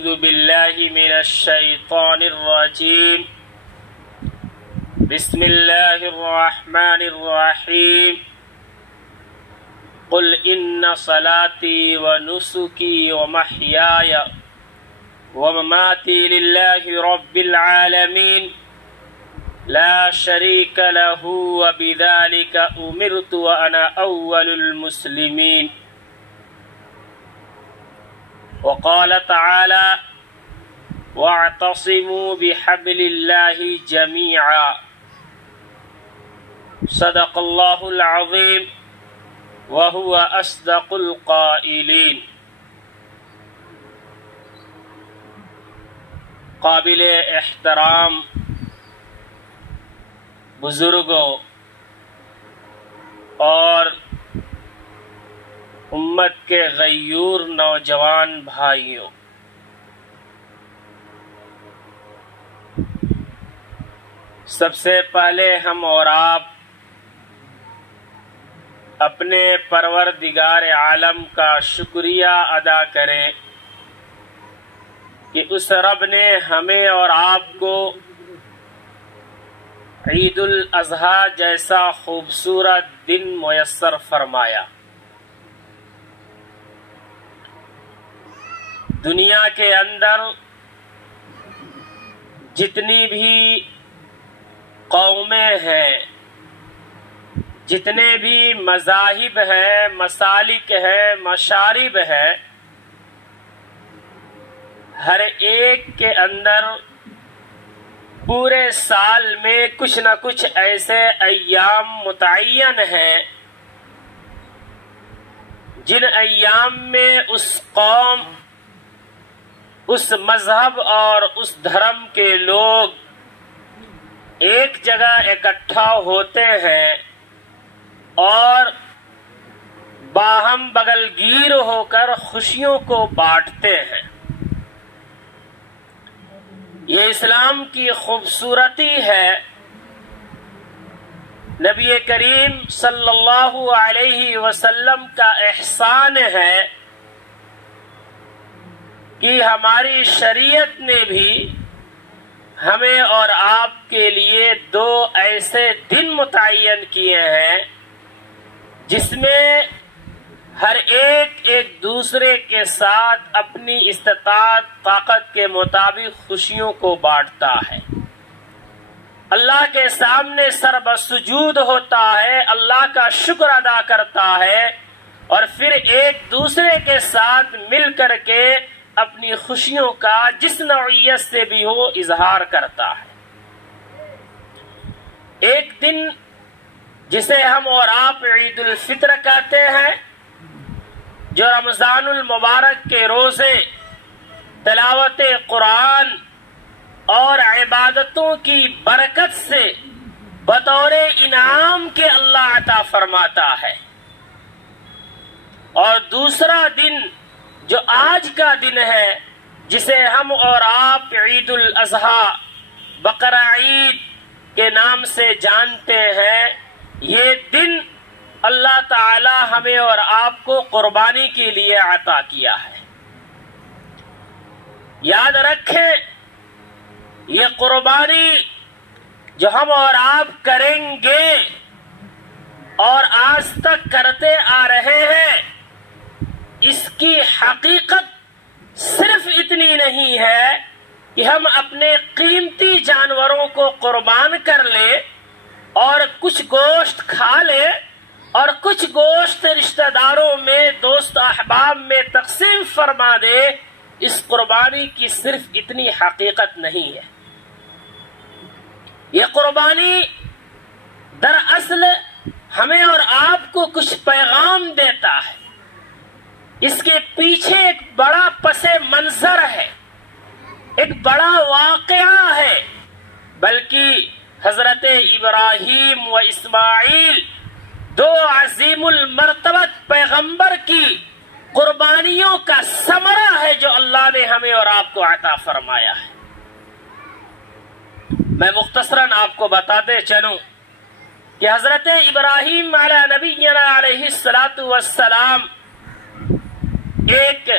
أعوذ بالله من الشيطان الرجيم. بسم الله الرحمن الرحيم. قل إن صلاتي ونسكي ومحياي ومماتي لله رب العالمين لا شريك له وبذلك أمرت وأنا أول المسلمين. وقال تعالى واعتصموا بحبل الله جميعا. صدق الله العظيم وهو أصدق القائلين. قابل احترام بزرگوں اور امت کے غیور نوجوان بھائیوں، سب سے پہلے ہم اور آپ اپنے پروردگار عالم کا شکریہ ادا کریں کہ اس رب نے ہمیں اور آپ کو عید الاضحیٰ جیسا خوبصورت دن میسر فرمایا۔ دنیا کے اندر جتنی بھی قومیں ہیں، جتنے بھی مذاہب ہیں، مسالک ہیں، مشارب ہیں، ہر ایک کے اندر پورے سال میں کچھ نہ کچھ ایسے ایام متعین ہیں جن ایام میں اس قوم، اس مذہب اور اس دھرم کے لوگ ایک جگہ اکٹھا ہوتے ہیں اور باہم بغل گیر ہو کر خوشیوں کو بانٹتے ہیں۔ یہ اسلام کی خوبصورتی ہے۔ نبی کریم صلی اللہ علیہ وسلم کا احسان ہے کہ ہماری شریعت نے بھی ہمیں اور آپ کے لیے دو ایسے دن متعین کیے ہیں جس میں ہر ایک دوسرے کے ساتھ اپنی استطاعت طاقت کے مطابق خوشیوں کو بانٹتا ہے، اللہ کے سامنے سر بسجود ہوتا ہے، اللہ کا شکر ادا کرتا ہے اور پھر ایک دوسرے کے ساتھ مل کر کے اپنی خوشیوں کا جس نوعیت سے بھی ہو اظہار کرتا ہے۔ ایک دن جسے ہم اور آپ عید الفطر کہتے ہیں، جو رمضان المبارک کے روزے، تلاوت قرآن اور عبادتوں کی برکت سے بطور انعام کے اللہ عطا فرماتا ہے، اور دوسرا دن جو آج کا دن ہے جسے ہم اور آپ عید الاضحیٰ، بقرہ عید کے نام سے جانتے ہیں، یہ دن اللہ تعالی ہمیں اور آپ کو قربانی کے لیے عطا کیا ہے۔ یاد رکھیں، یہ قربانی جو ہم اور آپ کریں گے اور آج تک کرتے آ رہے ہیں، اس کی حقیقت صرف اتنی نہیں ہے کہ ہم اپنے قیمتی جانوروں کو قربان کر لیں اور کچھ گوشت کھا لیں اور کچھ گوشت رشتہ داروں میں، دوست احباب میں تقسیم فرما دے۔ اس قربانی کی صرف اتنی حقیقت نہیں ہے۔ یہ قربانی دراصل ہمیں اور آپ کو کچھ پیغام دیتا ہے۔ اس کے پیچھے ایک بڑا پس منظر ہے، ایک بڑا واقعہ ہے، بلکہ حضرت ابراہیم و اسماعیل دو عظیم المرتبت پیغمبر کی قربانیوں کا ثمرہ ہے جو اللہ نے ہمیں اور آپ کو عطا فرمایا ہے۔ میں مختصراً آپ کو بتاتے چلوں کہ حضرت ابراہیم علیہ نبینا علیہ الصلاۃ والسلام ایک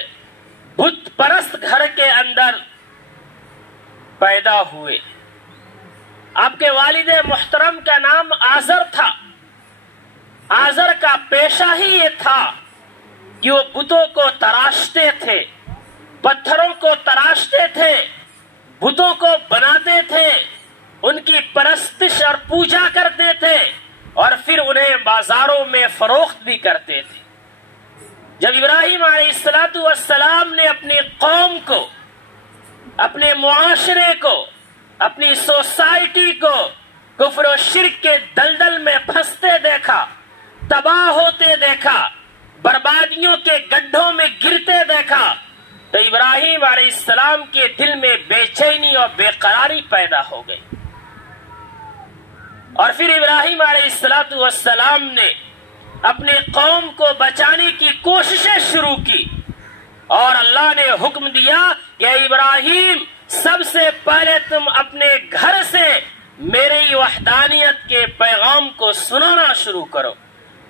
بت پرست گھر کے اندر پیدا ہوئے. آپ کے والد محترم کا نام آزر تھا. آزر کا پیشہ ہی یہ تھا کہ وہ بتوں کو تراشتے تھے، پتھروں کو تراشتے تھے، بتوں کو بناتے تھے، ان کی پرستش اور پوجا کرتے تھے اور پھر انہیں بازاروں میں فروخت بھی کرتے تھے. جب ابراہیم علیہ السلام نے اپنی قوم کو، اپنے معاشرے کو، اپنی سوسائٹی کو کفر و شرک کے دلدل میں پھنستے دیکھا، تباہ ہوتے دیکھا، بربادیوں کے گڈھوں میں گرتے دیکھا، تو ابراہیم علیہ السلام کے دل میں بے چینی اور بے قراری پیدا ہو گئی. اور پھر ابراہیم علیہ السلام نے اپنی قوم کو بچانے کی کوششیں شروع کی اور اللہ نے حکم دیا کہ ابراہیم سب سے پہلے تم اپنے گھر سے میری وحدانیت کے پیغام کو سنانا شروع کرو.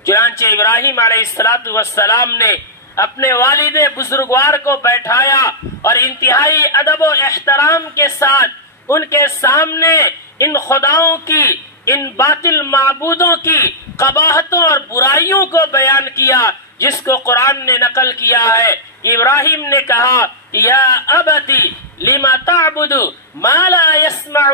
چنانچہ ابراہیم علیہ السلام نے اپنے والد بزرگوار کو بیٹھایا اور انتہائی ادب و احترام کے ساتھ ان کے سامنے ان خداؤں کی، ان باطل معبودوں کی قباحتوں اور برائیوں کو بیان کیا جس کو قرآن نے نقل کیا ہے. ابراہیم نے کہا یا ابتی لما تعبد ما لا يسمع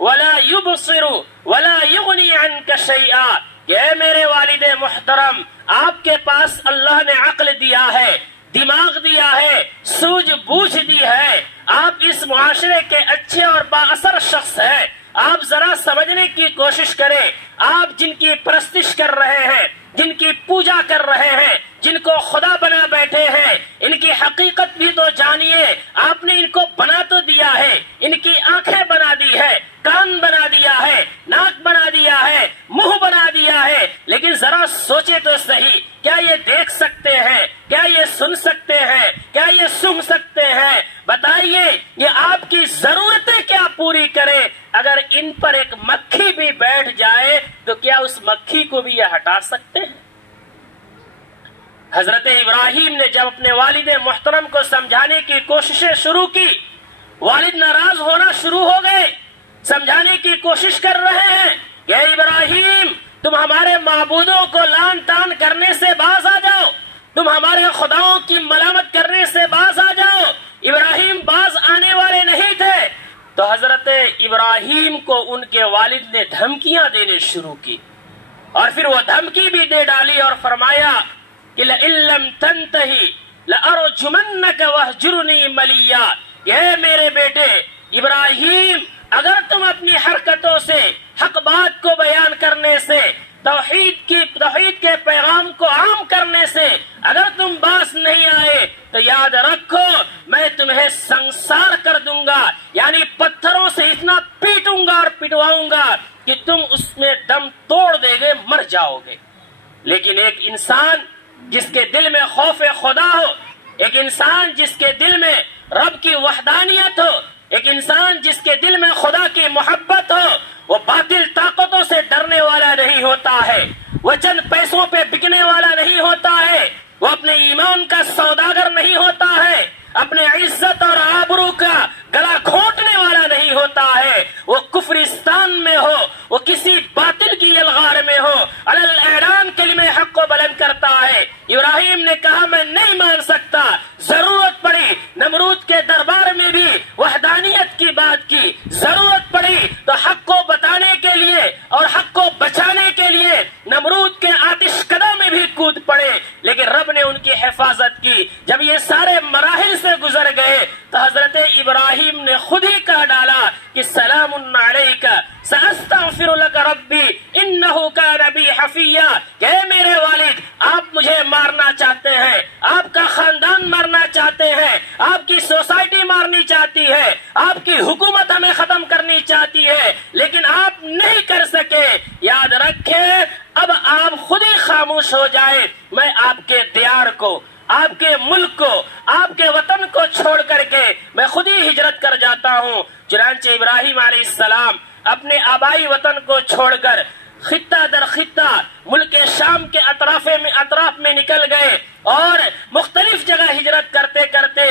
ولا يبصر ولا يغني عنك شيئا. کہ اے میرے والد محترم، آپ کے پاس اللہ نے عقل دیا ہے، دماغ دیا ہے، سوجھ بوجھ دی ہے، آپ اس معاشرے کے اچھے اور با اثر شخص ہیں. آپ ذرا سمجھنے کی کوشش کریں، آپ جن کی پرستش کر رہے ہیں، جن کی پوجا کر رہے ہیں، جن کو خدا بنا بیٹھے ہیں، ان کی حقیقت بھی تو جانیے. آپ نے ان کو بنا تو دیا ہے، ان کی آنکھیں بنا دی ہے، کان بنا دیا ہے، ناک بنا دیا ہے، منہ بنا دیا ہے، لیکن ذرا سوچے تو صحیح، کیا یہ دیکھ سکتے ہیں؟ کیا یہ سن سکتے ہیں؟ کیا یہ سن سکتے ہیں؟ بتائیے یہ آپ کی ضرورتیں کیا پوری کرے؟ اگر ان پر ایک مکھی بھی بیٹھ جائے تو کیا اس مکھی کو بھی یہ ہٹا سکتے ہیں؟ حضرت ابراہیم نے جب اپنے والد محترم کو سمجھانے کی کوششیں شروع کی، والد ناراض ہونا شروع ہو گئے، سمجھانے کی کوشش کر رہے ہیں کہ اے ابراہیم، تم ہمارے معبودوں کو لان تان کرنے سے باز آ جاؤ، تم ہمارے خداؤں کی ملامت کرنے سے باز آ جاؤ. ابراہیم باز آنے والے نہیں تھے تو حضرت ابراہیم کو ان کے والد نے دھمکیاں دینے شروع کی اور پھر وہ دھمکی بھی دے ڈالی اور فرمایا کہ لئن لم تنتہی لأرجمنک وہجرنی ملیا. یہ میرے بیٹے ابراہیم، اگر تم اپنی حرکتوں سے، حق بات کو بیان کرنے سے، توحید کے پیغام کو عام کرنے سے اگر تم باز نہیں آئے تو یاد رکھو میں تمہیں سنسار کر دوں گا، یعنی پتھروں سے اتنا پیٹوں گا اور پٹواؤں گا کہ تم اس میں دم توڑ دے گے، مر جاؤ گے. لیکن ایک انسان جس کے دل میں خوف خدا ہو، ایک انسان جس کے دل میں رب کی وحدانیت ہو، ایک انسان جس کے دل میں خدا کی محبت ہو، وہ باطل طاقتوں سے ڈرنے والا نہیں ہوتا ہے، وہ چند پیسوں پہ بکنے والا نہیں ہوتا ہے، وہ اپنے ایمان کا سوداگر نہیں ہوتا ہے، اپنے عزت اور آبرو کا گلا گھونٹنے والا نہیں ہوتا ہے. وہ کفرستان میں ہو، وہ کسی باطل کی الغار میں ہو، علی الاعلان کلمہ حق کو بلند کرتا ہے. ابراہیم نے کہا میں نہیں مان سکتا. ضرورت پڑی نمرود کے دربار میں بھی وحدانیت کی بات کی، ضرورت پڑی تو حق کو بتانے کے لیے اور حق کو بچانے کے لیے نمرود کے آتش کدہ میں بھی کود پڑے، لیکن رب نے ان کی حفاظت کی. جب یہ سارے مراحل سے گزر گئے تو حضرت ابراہیم نے خود ہی کہہ ڈالا کہ سلام علیک سأستغفر لک ربی انہ کان بی حفیا. کہ میرے والد، آپ مجھے مارنا چاہتے ہیں، آپ کا خاندان مارنا چاہتے ہیں، آپ کی سوسائٹی مارنی چاہتی ہے، آپ کی حکومت ہمیں ختم کرنی چاہتی ہے، لیکن آپ نہیں کر سکے. یاد رکھیں اب آپ خود ہی خاموش ہو جائے، میں آپ کے دیار کو، آپ کے ملک کو، آپ کے وطن کو چھوڑ کر کے میں خود ہی ہجرت کر جاتا ہوں. چنانچہ ابراہیم علیہ السلام اپنے آبائی وطن کو چھوڑ کر خطہ در خطہ ملک شام کے اطراف میں نکل گئے اور مختلف جگہ ہجرت کرتے کرتے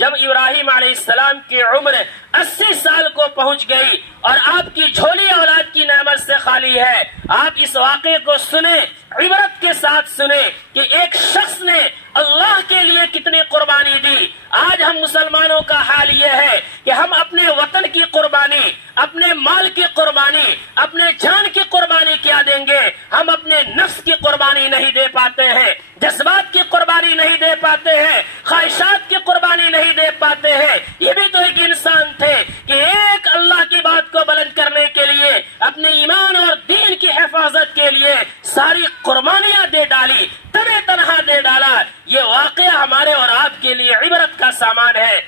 جب ابراہیم علیہ السلام کی عمر 80 سال کو پہنچ گئی اور آپ کی جھولی اولاد کی نعمت سے خالی ہے، آپ اس واقعے کو سنیں، عبرت کے ساتھ سنیں کہ ایک شخص نے اللہ کے لیے کتنی قربانی دی۔ آج ہم مسلمانوں کا حال یہ ہے کہ ہم اپنے وطن کی قربانی، اپنے مال کی قربانی، اپنے جان کی قربانی کیا دیں گے؟ ہم اپنے نفس کی قربانی نہیں دے پاتے ہیں، جذبات کی قربانی نہیں دے پاتے ہیں، خواہشات کی قربانی نہیں دے پاتے ہیں۔ یہ بھی تو ایک انسان تھے کہ ایک اللہ کی بات کو بلند کرنے کے لیے، اپنے ایمان اور دین کی حفاظت کے لیے ساری قربانیاں دے ڈالی، تنہا تنہا دے ڈالا۔ یہ واقعہ ہمارے اور آپ کے لیے عبرت کا سامان ہے۔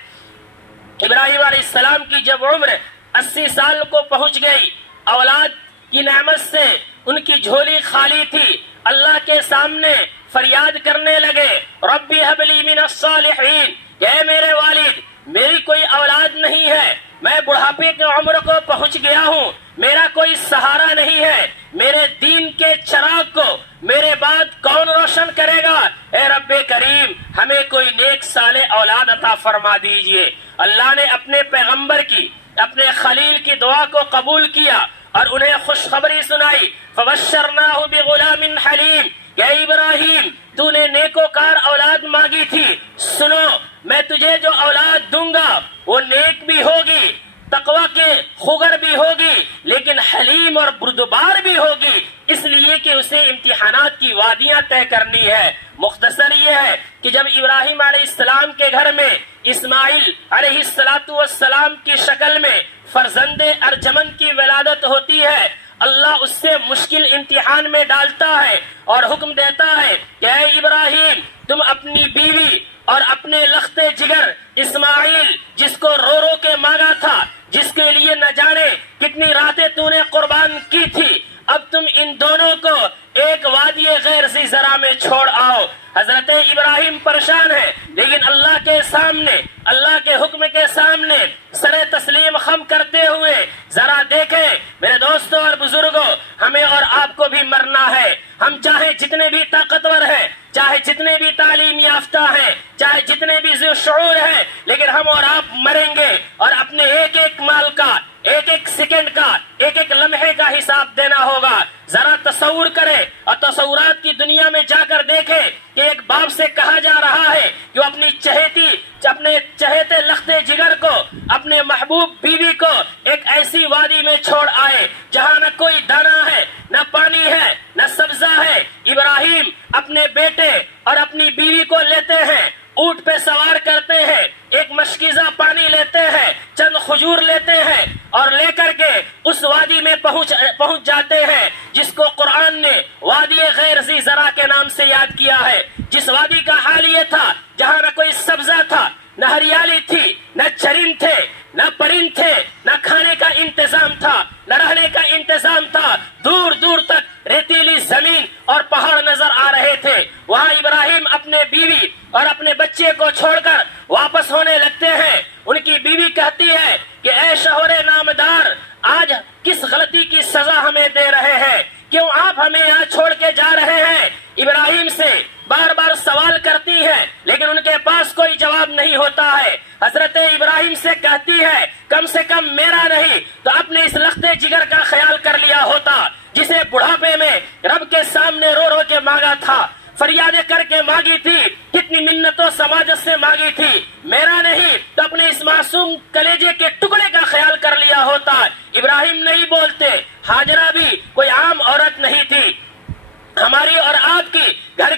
ابراہیم علیہ السلام کی جب عمر 80 سال کو پہنچ گئی، اولاد کی نعمت سے ان کی جھولی خالی تھی، اللہ کے سامنے فریاد کرنے لگے، ربی ہب لی من الصالحین، کہ اے میرے والد میری کوئی اولاد نہیں ہے، میں بڑھاپے کی عمر کو پہنچ گیا ہوں، میرا کوئی سہارا نہیں ہے، میرے دین کے چراغ کو میرے بعد کون روشن کرے گا؟ اے رب کریم ہمیں کوئی نیک صالح اولاد عطا فرما دیجئے۔ اللہ نے اپنے پیغمبر کی، اپنے خلیل کی دعا کو قبول کیا اور انہیں خوشخبری سنائی، فبشرناہ بغلام حلیم، کہ ابراہیم تو نے نیکوکار اولاد مانگی تھی، سنو میں تجھے جو اولاد دوں گا وہ نیک بھی ہوگی، تقوی کے خوگر بھی ہوگی، لیکن حلیم اور بردبار بھی ہوگی، اس لیے کہ اسے امتحانات کی وادیاں طے کرنی ہے۔ مختصر یہ ہے کہ جب ابراہیم علیہ السلام کے گھر میں اسماعیل علیہ السلام کی شکل میں فرزند ارجمن کی ولادت ہوتی ہے، اللہ اس سے مشکل امتحان میں ڈالتا ہے اور حکم دیتا ہے کہ اے ابراہیم تم اپنی بیوی اور اپنے لختے جگر اسماعیل، جس کو رو رو کے مانگا تھا، جس کے لیے نہ جانے کتنی راتیں تو نے قربان کی تھی، اب تم ان دونوں کو ایک وادی غیر ذی زرع میں چھوڑ آؤ۔ حضرت ابراہیم پریشان ہے، لیکن اللہ کے سامنے، اللہ کے حکم کے سامنے سر تسلیم خم کرتے ہوئے ذرا دیکھیں میرے دوستوں اور بزرگوں، ہمیں اور آپ کو بھی مرنا ہے۔ ہم چاہے جتنے بھی طاقتور ہیں، چاہے جتنے بھی تعلیم یافتہ ہیں، چاہے جتنے بھی ذو شعور ہیں، لیکن ہم اور آپ مریں گے اور اپنے ایک ایک مال کا، ایک ایک سیکنڈ کا، ایک ایک لمحے کا حساب دینا ہوگا۔ ذرا تصور کرے اور تصورات کی دنیا میں جا کر دیکھے کہ ایک باپ سے کہا جا رہا ہے کہ وہ اپنے چہیتے لختے جگر کو، اپنے محبوب بیوی کو ایک ایسی وادی میں چھوڑ آئے جہاں نہ کوئی دانا ہے، نہ پانی ہے، نہ سبزہ ہے۔ ابراہیم اپنے بیٹے اور اپنی بیوی کو لیتے ہیں، اونٹ پہ سوار کرتے ہیں، ایک مشکیزہ پانی لیتے ہیں، چند کھجور لیتے ہیں اور لے کر کے اس وادی میں پہنچ جاتے ہیں جس کو قرآن نے وادی غیر ذی زرع کے نام سے یاد کیا ہے۔ جس وادی کا حال یہ تھا جہاں نہ کوئی سبزہ تھا، نہ ہریالی تھی، نہ چرند تھے، نہ پرند تھے، نہ کھانے کا انتظام تھا، نہ رہنے کا انتظام تھا، دور دور تک ریتیلی زمین اور پہاڑ نظر آ رہے تھے۔ وہاں ابراہیم اپنے بیوی اور اپنے بچے کو چھوڑ کر واپس ہونے لگتے ہیں۔ ان کی بیوی کہتی ہے کہ اے شوہر نامدار، آج کس غلطی کی سزا ہمیں دے رہے ہیں؟ کیوں آپ ہمیں یہاں چھوڑ کے جا رہے ہیں؟ ابراہیم سے بار بار سوال کرتی ہے لیکن ان کے پاس کوئی جواب نہیں ہوتا ہے۔ حضرت ابراہیم سے کہتی ہے کم سے کم میرا نہیں تو اپنے اس لختے جگر کا خیال کر لیا ہوتا جسے بڑھاپے میں رب کے سامنے رو رو کے مانگا تھا، فریادیں کر کے مانگی تھی، کتنی منتوں سماجت سے مانگی تھی، میرا نہیں تو اپنے اس معصوم کلیجے کے ٹکڑے کا خیال کر لیا ہوتا۔ ابراہیم نہیں بولتے، ہاجرہ بھی کوئی عام عورت نہیں تھی، ہماری اور آپ کی گھر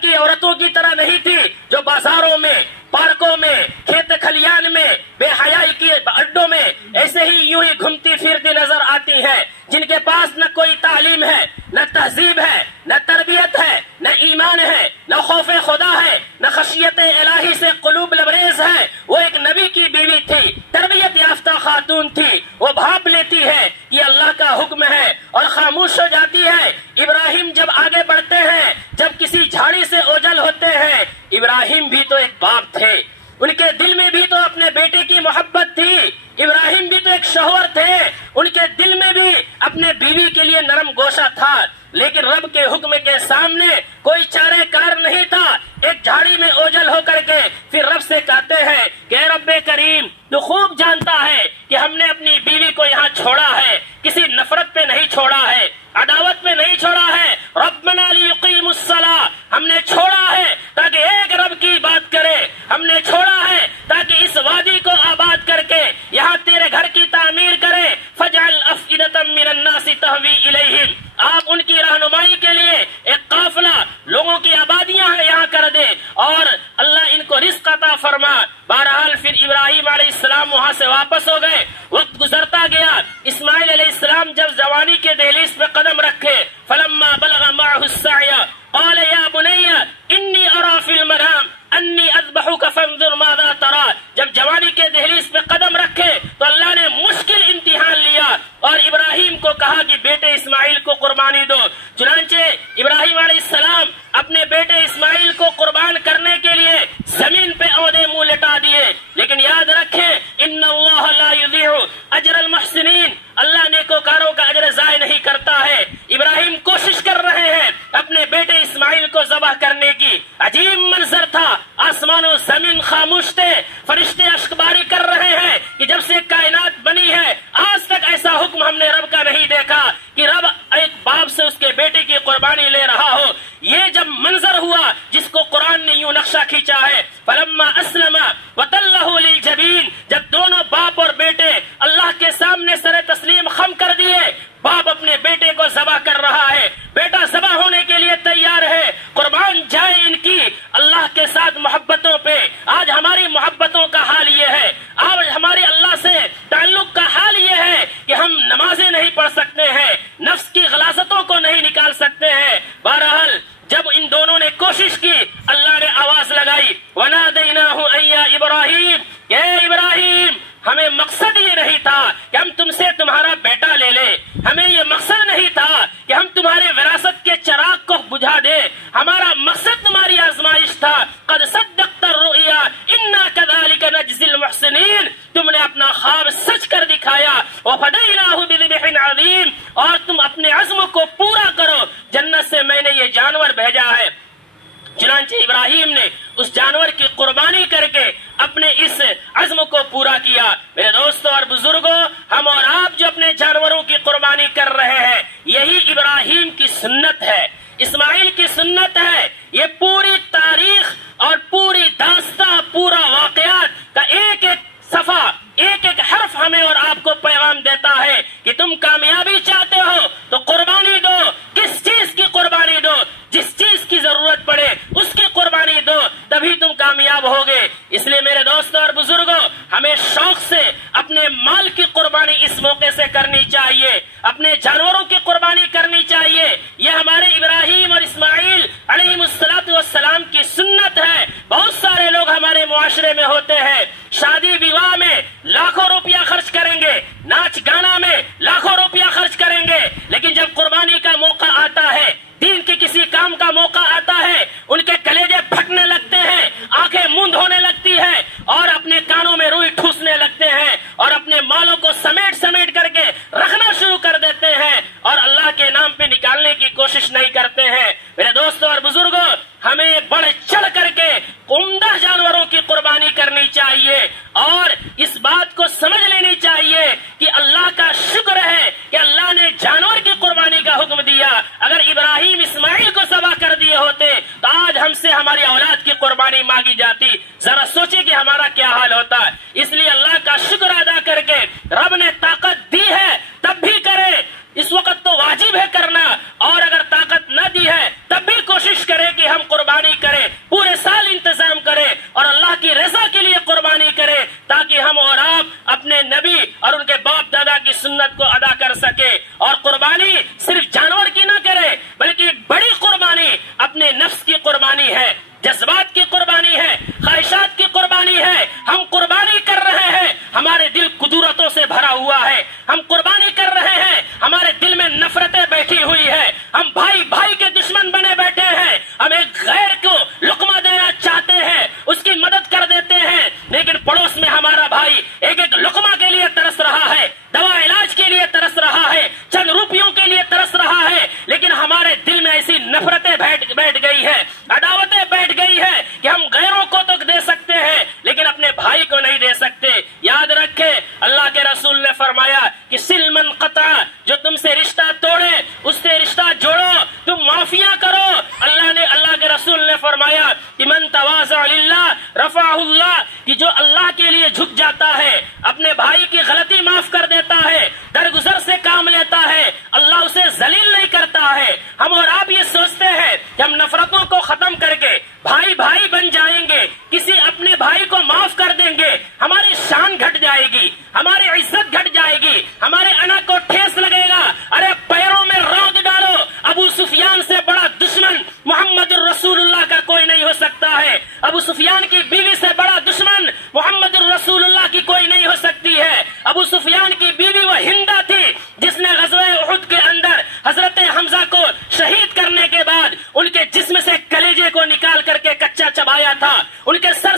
کی عورتوں کی طرح نہیں تھی جو بازاروں میں، پارکوں میں، کھیت کھلیان میں، بے حیائی کے اڈوں میں ایسے ہی یوں ہی گھومتی پھرتی نظر آتی ہے، جن کے پاس نہ کوئی تعلیم ہے، نہ تہذیب ہے، نہ تربیت ہے، نہ ایمان ہے، نہ خوف خدا ہے، نہ خشیت الہی سے قلوب لبریز ہے۔ وہ ایک نبی کی بیوی تھی، تربیت یافتہ خاتون تھی، وہ بھاپ لیتی ہے یہ اللہ کا حکم ہے اور خاموش ہو جاتی ہے۔ ابراہیم جب آگے بڑھتے ہیں، جب کسی جھاڑی سے اوجھل ہوتے ہیں، ابراہیم بھی تو ایک باپ تھے، ان کے دل میں بھی تو اپنے بیٹے کی محبت تھی، ابراہیم بھی تو ایک شوہر تھے، ان کے دل میں بھی اپنے بیوی کے لیے نرم گوشہ تھا، لیکن رب کے حکم کے سامنے کوئی چارے کار نہیں تھا۔ ایک جھاڑی میں اوجھل ہو کر کے پھر رب سے کہتے ہیں عجیب منظر تھا، آسمان و زمین خاموش تھے، فرشتے اشکباری کر رہے ہیں کہ جب سے کائنات بنی ہے آج تک ایسا حکم ہم نے رب کا نہیں دیکھا کہ رب ایک باپ سے اس کے بیٹے کی قربانی لے رہا ہو۔ یہ جب منظر ہوا جس کو قرآن نے یوں نقشہ کھینچا ہے، فلما اسلم وتلہ للجبین، جب دونوں باپ اور بیٹے اللہ کے سامنے سر تسلیم خم کر دیے، باپ اپنے بیٹے کو ذبح کر رہا ہے، بیٹا ذبح ہونے کے لیے تیار ہے، قربان جائے ان کی اللہ کے ساتھ محبتوں پہ۔ آج ہماری محبتوں کا حال یہ ہے، آج ہمارے اللہ سے تعلق کا حال یہ ہے کہ ہم نمازیں نہیں پڑھ سکتے ہیں، نفس کی غلاظتوں کو نہیں نکال سکتے ہیں۔ بہرحال جب ان دونوں نے کوشش کی، اللہ نے آواز لگائی، وَنَادَيْنَاهُ أَن يَا إِبْرَاهِيمُ، اے ابراہیم، ہمیں مقصد یہ نہیں تھا کہ ہم تم سے تمہارا بیٹا لے لیں، ہمیں یہ مقصد نہیں تھا کہ ہم تمہارے وراثت کے چراغ کو بجھا دیں، ہمارا مقصد تمہاری آزمائش تھا۔ قد صدقت الرؤيا انا كذلك نجزي المحسنين، تم نے اپنا خواب سچ کر دکھایا، وفديناه بذبح عظيم، اور تم اپنے عزم کو پورا کرو، جنت سے میں نے یہ جانور بھیجا ہے۔ چنانچہ ابراہیم نے اس جانور کی قربانی کر کے اپنے اس عزم کو پورا کیا۔ میرے دوستوں اور بزرگوں، ہم اور آپ جو اپنے جانوروں کی قربانی کر رہے ہیں، یہی ابراہیم کی سنت ہے، اسماعیل کی سنت ہے۔ یہ پوری تاریخ اور پوری داستان، پورا واقعات کا ایک ایک صفحہ، ایک ایک حرف ہمیں اور آپ کو پیغام دیتا ہے کہ تم کامیابی چاہتے ہو تو قربانی دو۔ کس چیز کی قربانی دو؟ جس چیز کی ضرورت پڑے اس کی قربانی دو، تبھی تم کامیاب ہوگے۔ اس لیے میرے دوستوں اور بزرگوں، ہمیں شوق سے اپنے مال کی قربانی اس موقع سے کرنی چاہیے، اپنے جانوروں کی قربانی کرنی چاہیے۔ یہ ہمارے ابراہیم اور اسماعیل علیہم السلام کی سنت ہے۔ بہت سارے لوگ ہمارے معاشرے میں ہوتے ہیں، شادی بیواہ میں لاکھوں روپیہ خرچ کریں گے، ناچ گانا میں لاکھوں روپیہ خرچ کریں گے، لیکن جب قربانی کا موقع آتا ہے، دین کے کسی کام کا موقع آتا ہے، ان کے کلیجے پھٹنے لگتے ہیں، آنکھیں موند ہونے لگتی ہے، اور اپنے کانوں میں روئی ٹھوسنے لگتے ہیں، اور اپنے مالوں کو سمیٹ سمیٹ کر کے رکھنا شروع کر دیتے ہیں، اور اللہ کے نام پہ نکالنے کی کوشش نہیں کرتے ہیں۔ میرے دوستوں اور بزرگوں، ہمیں بڑھ چڑھ کر کے عمدہ جانوروں کی قربانی کرنی چاہیے، اور اس بات کو سمجھ لینی چاہیے کہ اللہ کا شکر ہے کہ اللہ نے جانور کی قربانی کا حکم دیا۔ اگر ابراہیم اسماعیل کو ذبح کر دیے ہوتے تو آج ہم سے ہماری اولاد کی قربانی مانگی جاتی، ذرا سوچیں کہ ہمارا کیا حال ہوتا۔ اس لیے اللہ کا شکر ادا کر کے رب نے طاقت دی ہے تب بھی کرے، اس وقت تو واجب ہے کرنا، اور اگر طاقت نہ دی ہے تب بھی کوشش کرے کہ ہم قربانی کریں، پورے سال انتظام کریں اور اللہ کی رضا کے لیے قربانی کریں، تاکہ ہم اور آپ اپنے نبی اور ان کے باپ دادا کی سنت کو ادا کر سکے۔ اور قربانی صرف جانور کی نہ کرے، بلکہ بڑی قربانی اپنے نفس کی قربانی ہے، جذبات کی قربانی ہے، خواہشات کی قربانی ہے۔ ہم قربانی کر رہے ہیں، ہمارے دل قدورتوں سے بھرا ہوا ہے، ہم قربانی کر رہے ہیں، ہمارے دل میں نفرتیں بیٹھی ہوئی ہے، ہم بھائی بھائی کے دشمن بنے بیٹھے ہیں، ہم ایک غیر کو لقمہ دینا چاہتے ہیں، اس کی مدد کر دیتے ہیں، لیکن پڑوس میں ہمارا بھائی ایک ایک لقمہ کے لیے ترس رہا ہے، دوا علاج کے لیے ترس رہا ہے، چند روپیوں کے لیے ترس رہا ہے، لیکن ہمارے دل میں ایسی نفرتیں بیٹھ گئی ہے، عداوتیں بیٹھ گئی ہے کہ ہم غیروں کو تو دے سکتے ہیں لیکن اپنے بھائی کو نہیں دے سکتے۔ یاد رکھے، اللہ کے رسول نے فرمایا کہ سل من قطع، جو تم سے رشتہ توڑے اس سے رشتہ جوڑو، تم معافیاں کرو۔ اللہ کے رسول نے فرمایا کہ من تواضع للہ رفعہ اللہ، کہ جو اللہ کے لیے جھک جاتا ہے، اپنے بھائی کی غلطی معاف کر دیتا ہے، درگزر سے کام لیتا ہے، اللہ اسے ذلیل نہیں کرتا ہے۔ ہم اور آپ یہ سوچتے ہیں کہ ہم نفرتوں کو ختم کر کے بھائی بھائی بن جائیں گے، کسی اپنے بھائی کو معاف کر دیں گے، ہماری شان گھٹ جائے گی، ہماری عزت گھٹ جائے گی، ہمارے انا کو ٹھیس لگے گا۔ ارے پیروں میں رود ڈالو، ابو سفیان سے بڑا دشمن محمد الرسول اللہ کا کوئی نہیں ہو سکتا ہے، ابو سفیان کی بیوی سے بڑا دشمن محمد الرسول اللہ کی کوئی نہیں ہو سکتی ہے۔ ابو سفیان کی بیوی وہ ہندا تھی جس نے غزوہ احد کے اندر حضرت حمزہ کو شہید کرنے کے بعد ان کے جسم سے کلیجے کو نکال کر کے کچا چبایا تھا، ان کے سر